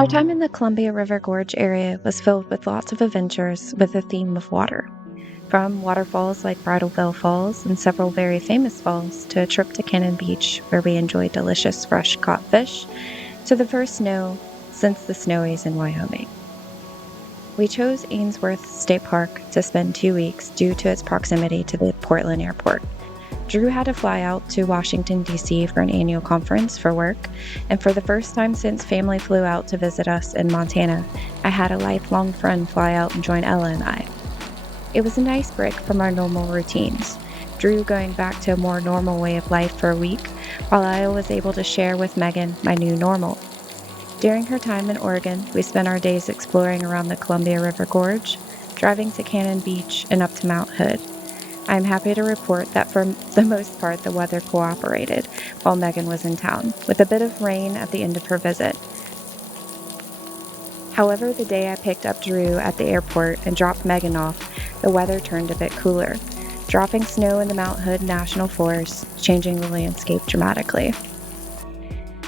Our time in the Columbia River Gorge area was filled with lots of adventures with the theme of water. From waterfalls like Bridalveil Falls and several very famous falls, to a trip to Cannon Beach where we enjoyed delicious fresh caught fish, to the first snow since the snowies in Wyoming. We chose Ainsworth State Park to spend 2 weeks due to its proximity to the Portland airport. Drew had to fly out to Washington, D.C. for an annual conference for work, and for the first time since family flew out to visit us in Montana, I had a lifelong friend fly out and join Ella and I. It was a nice break from our normal routines, Drew going back to a more normal way of life for a week, while I was able to share with Megan my new normal. During her time in Oregon, we spent our days exploring around the Columbia River Gorge, driving to Cannon Beach and up to Mount Hood. I'm happy to report that for the most part the weather cooperated while Megan was in town, with a bit of rain at the end of her visit. However, the day I picked up Drew at the airport and dropped Megan off, the weather turned a bit cooler, dropping snow in the Mount Hood National Forest, changing the landscape dramatically.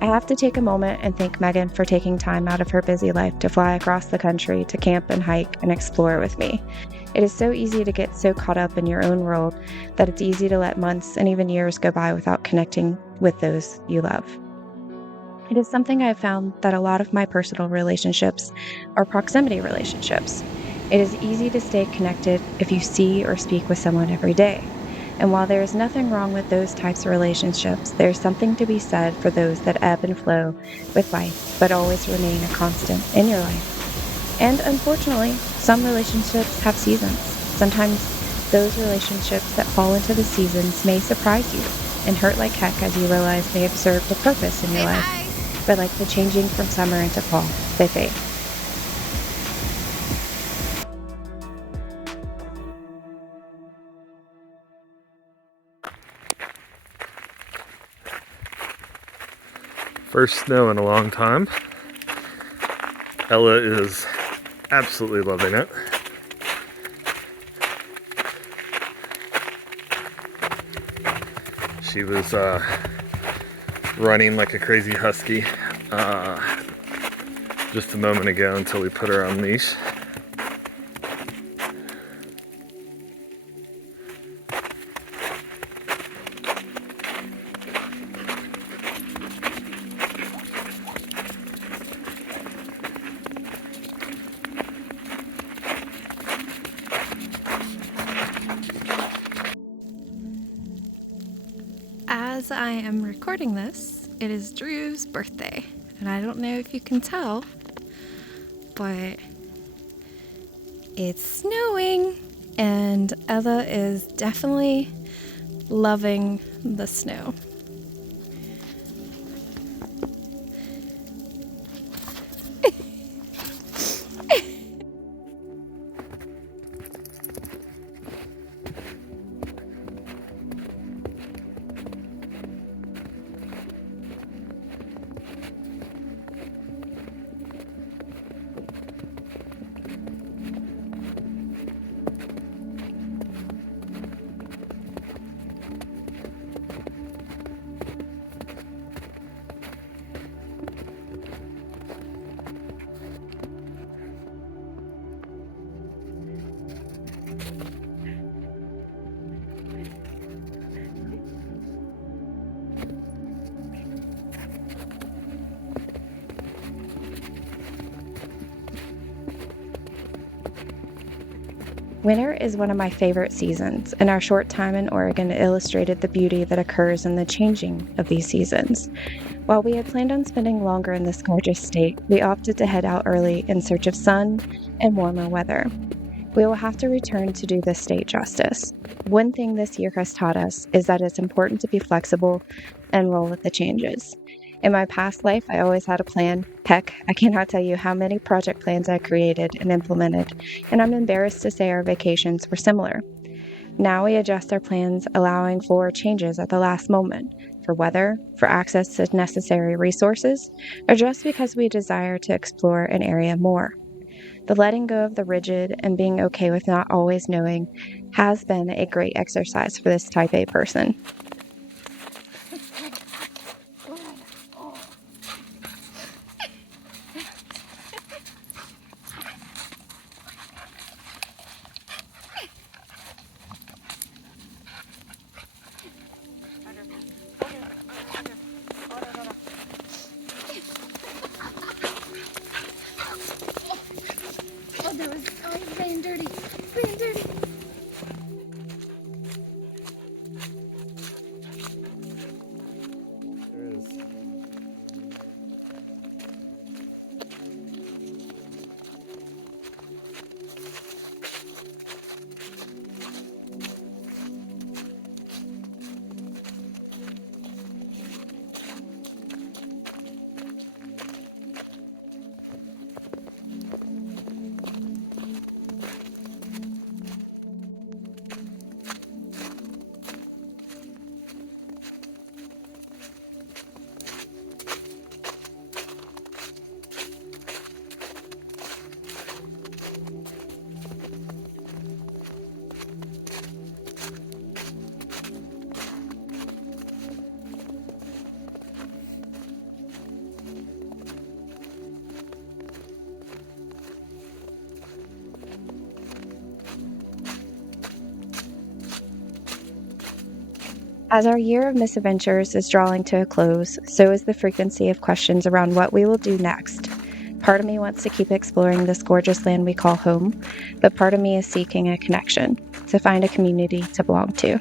I have to take a moment and thank Megan for taking time out of her busy life to fly across the country to camp and hike and explore with me. It is so easy to get so caught up in your own world that it's easy to let months and even years go by without connecting with those you love. It is something I've found that a lot of my personal relationships are proximity relationships. It is easy to stay connected if you see or speak with someone every day. And while there is nothing wrong with those types of relationships, there is something to be said for those that ebb and flow with life, but always remain a constant in your life. And unfortunately, some relationships have seasons. Sometimes those relationships that fall into the seasons may surprise you and hurt like heck as you realize they have served a purpose in your life. But like the changing from summer into fall, they fade. First snow in a long time. Ella is absolutely loving it. She was running like a crazy husky just a moment ago until we put her on leash. As I am recording this, it is Drew's birthday, and I don't know if you can tell, but it's snowing, and Ella is definitely loving the snow. Winter is one of my favorite seasons, and our short time in Oregon illustrated the beauty that occurs in the changing of these seasons. While we had planned on spending longer in this gorgeous state, we opted to head out early in search of sun and warmer weather. We will have to return to do this state justice. One thing this year has taught us is that it's important to be flexible and roll with the changes. In my past life, I always had a plan. Heck, I cannot tell you how many project plans I created and implemented, and I'm embarrassed to say our vacations were similar. Now we adjust our plans, allowing for changes at the last moment, for weather, for access to necessary resources, or just because we desire to explore an area more. The letting go of the rigid and being okay with not always knowing has been a great exercise for this type A person. As our year of misadventures is drawing to a close, so is the frequency of questions around what we will do next. Part of me wants to keep exploring this gorgeous land we call home, but part of me is seeking a connection, to find a community to belong to.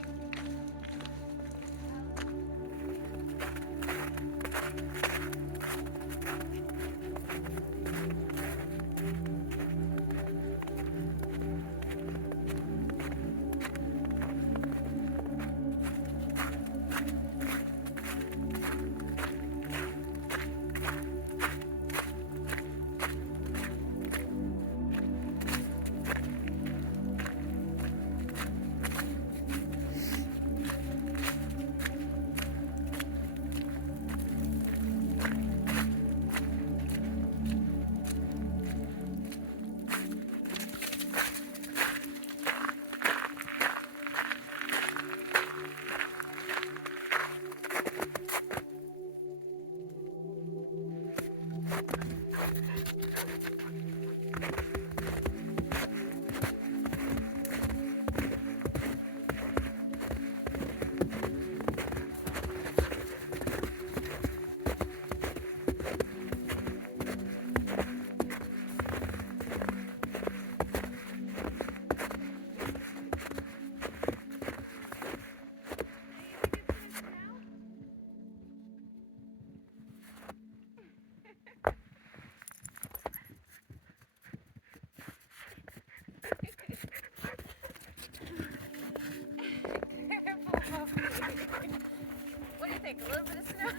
What do you think? A little bit of snow?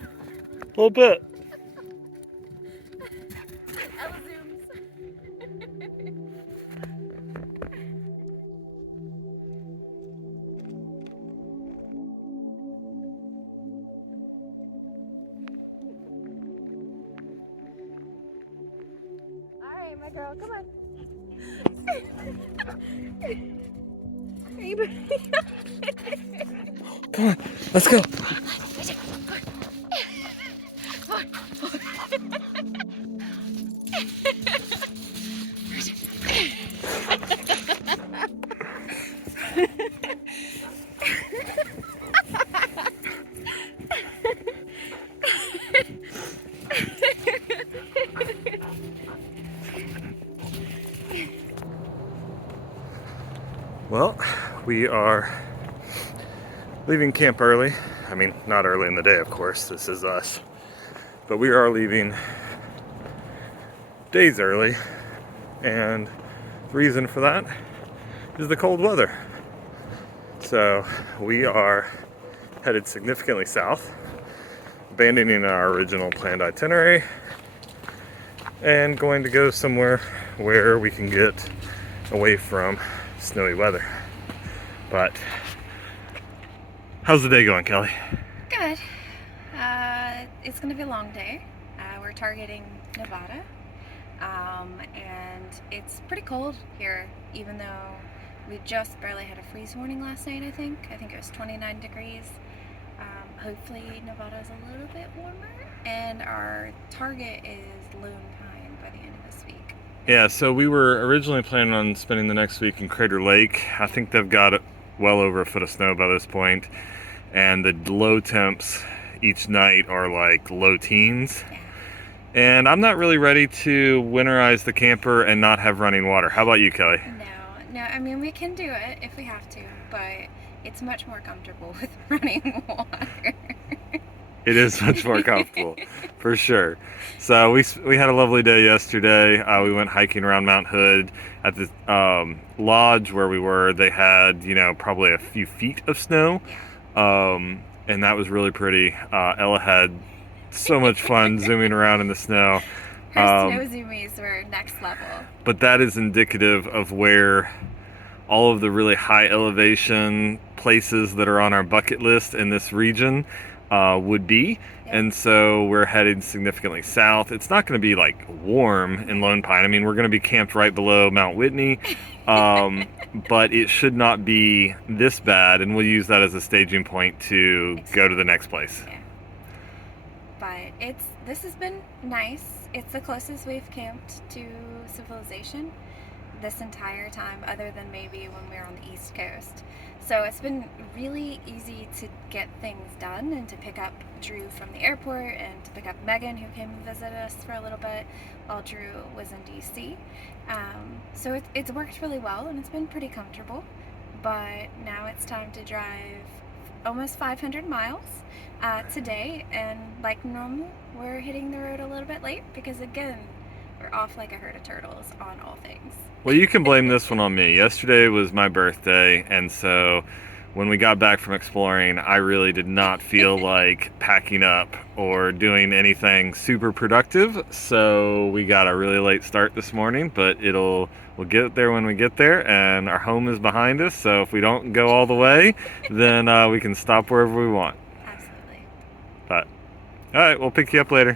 A little bit. Ella zooms. Alright, my girl, come on. Are you Come on, let's go. Well, we are leaving camp early. I mean, not early in the day, of course. This is us. But we are leaving days early. And the reason for that is the cold weather. So we are headed significantly south, abandoning our original planned itinerary, and going to go somewhere where we can get away from snowy weather. But how's the day going, Kelly? Good. It's going to be a long day. We're targeting Nevada. And it's pretty cold here, even though we just barely had a freeze warning last night, I think. I think it was 29 degrees. Hopefully Nevada's a little bit warmer. And our target is Lone Pine by the end of this week. Yeah, so we were originally planning on spending the next week in Crater Lake. I think they've got well over a foot of snow by this point, and the low temps each night are like low teens. Yeah. And I'm not really ready to winterize the camper and not have running water. How about you, Kelly? No, I mean, we can do it if we have to, but it's much more comfortable with running water. It is much more comfortable, for sure. So we had a lovely day yesterday. We went hiking around Mount Hood. At the lodge where we were, they had, probably a few feet of snow, and that was really pretty. Ella had so much fun zooming around in the snow. Her snow zoomies were next level. But that is indicative of where all of the really high elevation places that are on our bucket list in this region would be. Yep. And so we're headed significantly south. It's not going to be like warm in Lone Pine. I mean, we're going to be camped right below Mount Whitney, but it should not be this bad, and we'll use that as a staging point to go to the next place. Yeah. But this has been nice. It's the closest we've camped to civilization this entire time, other than maybe when we were on the East Coast. So it's been really easy to get things done and to pick up Drew from the airport and to pick up Megan, who came and visited us for a little bit while Drew was in DC. So it's worked really well and it's been pretty comfortable, but now it's time to drive almost 500 miles today, and like normal, we're hitting the road a little bit late because again, we're off like a herd of turtles on all things. Well, you can blame this one on me. Yesterday was my birthday, and so when we got back from exploring, I really did not feel like packing up or doing anything super productive. So we got a really late start this morning, but we'll get there when we get there, and our home is behind us. So if we don't go all the way, then we can stop wherever we want. Absolutely. But all right, we'll pick you up later.